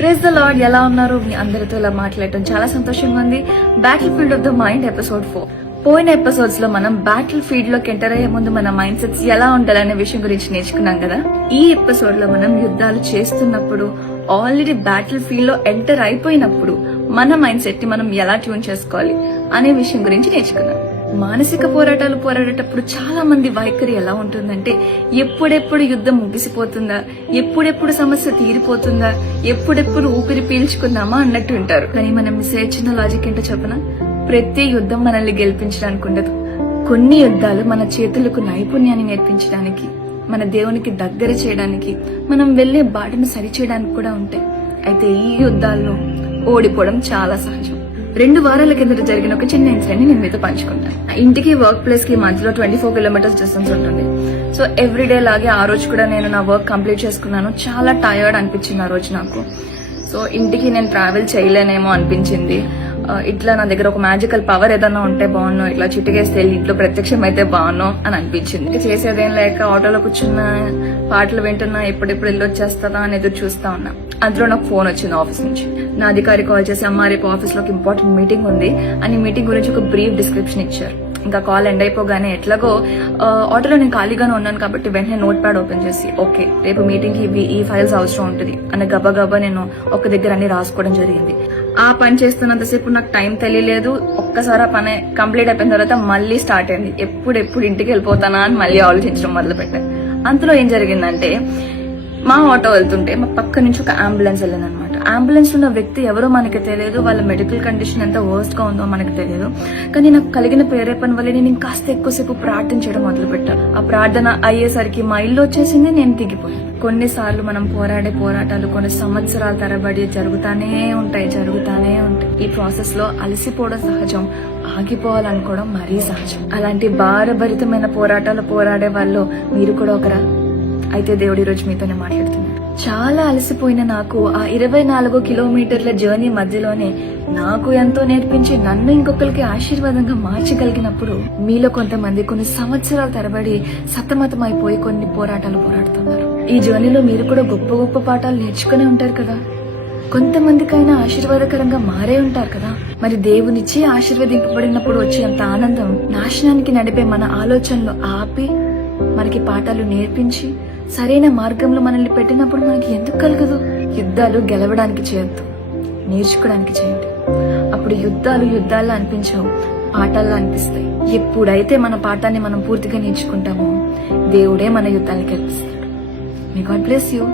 Praise the lord. ఎలా ఉన్నారు? మీ అందరితో ఇలా మాట్లాడటం చాలా సంతోషంగా ఉంది. Battle field of the mind episode 4. పోయిన ఎపిసోడ్స్ లో మనం బ్యాటిల్ ఫీల్డ్ లోకి ఎంటర్ అయ్యే ముందు మన మైండ్ సెట్స్ ఎలా ఉండాలనే విషయం గురించి నేర్చుకున్నాం కదా. ఈ ఎపిసోడ్ లో మనం యుద్ధాలు చేస్తున్నప్పుడు, ఆల్రెడీ బ్యాటిల్ ఫీల్డ్ లో ఎంటర్ అయిపోయినప్పుడు మన మైండ్ సెట్ ని మనం ఎలా ట్యూన్ చేసుకోవాలి అనే విషయం గురించి నేర్చుకున్నాం. మానసిక పోరాటాలు పోరాడేటప్పుడు చాలా మంది వైఖరి ఎలా ఉంటుందంటే, ఎప్పుడెప్పుడు యుద్ధం ముగిసిపోతుందా, ఎప్పుడెప్పుడు సమస్య తీరిపోతుందా, ఎప్పుడెప్పుడు ఊపిరి పీల్చుకుందామా అన్నట్టు ఉంటారు. కానీ మనం మిస్ అయ్యే చిన్న లాజిక్ ఏంటో చెప్పనా? ప్రతి యుద్ధం మనల్ని గెలిపించడానికి ఉండదు. కొన్ని యుద్ధాలు మన చేతులకు నైపుణ్యాన్ని నేర్పించడానికి, మన దేవునికి దగ్గర చేయడానికి, మనం వెళ్లే బాటను సరిచేయడానికి కూడా ఉంటాయి. అయితే ఈ యుద్ధాల్లో ఓడిపోవడం చాలా సహజం. 2 వారాల కిందట జరిగిన ఒక చిన్న ఇన్సిడెంట్ ని నేను మీతో పంచుకుంటాను. ఇంటికి వర్క్ ప్లేస్ కి మధ్యలో 24 కిలోమీటర్స్ డిస్టెన్స్ ఉంటుంది. సో ఎవ్రీడే లాగే ఆ రోజు కూడా నేను నా వర్క్ కంప్లీట్ చేసుకున్నాను. చాలా టయర్డ్ అనిపించింది ఆ రోజు నాకు. సో ఇంటికి నేను ట్రావెల్ చేయలేనేమో అనిపించింది. ఇట్లా నా దగ్గర ఒక మ్యాజికల్ పవర్ ఏదన్నా ఉంటే బాగున్నాం, ఇట్లా చిటికేస్తే వెళ్ళి ఇంట్లో ప్రత్యక్షం అయితే బాగున్నాం అని అనిపించింది. చేసేదేం లేక ఆటోలో కూర్చున్నా, పాటలు వింటున్నా, ఎప్పుడెప్పుడు వెళ్ళి వచ్చేస్తుందా అని ఎదురు చూస్తా ఉన్నా. అందులో నాకు ఫోన్ వచ్చింది ఆఫీస్ నుంచి. నా అధికారి కాల్ చేసి, అమ్మా రేపు ఆఫీస్ లో ఇంపార్టెంట్ మీటింగ్ ఉంది అని మీటింగ్ గురించి ఒక బ్రీఫ్ డిస్క్రిప్షన్ ఇచ్చారు. ఇంకా కాల్ ఎండ్ అయిపోగానే ఎట్లాగో ఆటోలో నేను ఖాళీగానే ఉన్నాను కాబట్టి వెంటనే నోట్ ప్యాడ్ ఓపెన్ చేసి, ఓకే రేపు మీటింగ్ కి ఈ ఫైల్స్ అవసరం ఉంటుంది అని గబా నేను ఒక దగ్గర అన్ని రాసుకోవడం జరిగింది. ఆ పని చేస్తున్నంతసేపు నాకు టైం తెలియలేదు. ఒక్కసారి ఆ పని కంప్లీట్ అయిపోయిన తర్వాత మళ్ళీ స్టార్ట్ అయింది. ఎప్పుడు ఇంటికి వెళ్ళిపోతానా అని మళ్ళీ ఆలోచించడం మొదలు పెట్టాను. అంతలో ఏం జరిగిందంటే, మా ఆటో వెళ్తుంటే మా పక్క నుంచి ఒక అంబులెన్స్ వెళ్ళిందనమాట. అంబులెన్స్ ఉన్న వ్యక్తి ఎవరో మనకి తెలియదు, వాళ్ళ మెడికల్ కండిషన్ ఎంత వర్స్ట్ గా ఉందో మనకు తెలియదు. కానీ నాకు కలిగిన ప్రేరేపణ వల్ల నేను ఇంకాస్త ఎక్కువసేపు ప్రార్థన చేయడం మొదలు పెట్టాను. ఆ ప్రార్థన అయ్యేసరికి మా ఇల్లు వచ్చేసింది, నేను దిగిపోయాను. కొన్నిసార్లు మనం పోరాడే పోరాటాలు కొన్ని సంవత్సరాల తరబడి జరుగుతానే ఉంటాయి. ఈ ప్రాసెస్ లో అలసిపోవడం సహజం, ఆగిపోవాలనుకోవడం మరీ సహజం. అలాంటి భారభరితమైన పోరాటాలు పోరాడే వాళ్ళు మీరు కూడా ఒకరా? అయితే దేవుడు ఈరోజు మీతోనే మాట్లాడుతున్నాడు. చాలా అలసిపోయిన నాకు ఆ 24 కిలోమీటర్ల జర్నీ మధ్యలోనే నాకు ఎంతో నేర్పించి నన్ను ఇంకొకరికి ఆశీర్వాదంగా మార్చగలిగినప్పుడు, మీలో కొంతమంది కొన్ని సంవత్సరాల తరబడి సతమతమైపోయి కొన్ని పోరాటాలు పోరాడుతున్నారు. ఈ జర్నీలో మీరు కూడా గొప్ప పాఠాలు నేర్చుకునే ఉంటారు కదా. కొంతమందికైనా ఆశీర్వాదకరంగా మారే ఉంటారు కదా. మరి దేవునిచ్చి ఆశీర్వదింపబడినప్పుడు వచ్చేంత ఆనందం నాశనానికి నడిపే మన ఆలోచనలు ఆపి మనకి పాఠాలు నేర్పించి సరైన మార్గంలో మనల్ని పెట్టినప్పుడు మనకి ఎందుకు కలగదు? యుద్ధాలు గెలవడానికి చేయొద్దు, నేర్చుకోవడానికి చేయండి. అప్పుడు యుద్ధాలు అనిపించవు, పాఠాల్లో అనిపిస్తాయి. ఎప్పుడైతే మన పాఠాన్ని మనం పూర్తిగా నేర్చుకుంటామో దేవుడే మన యుద్ధాన్ని గెలిపిస్తాడు. May God bless you.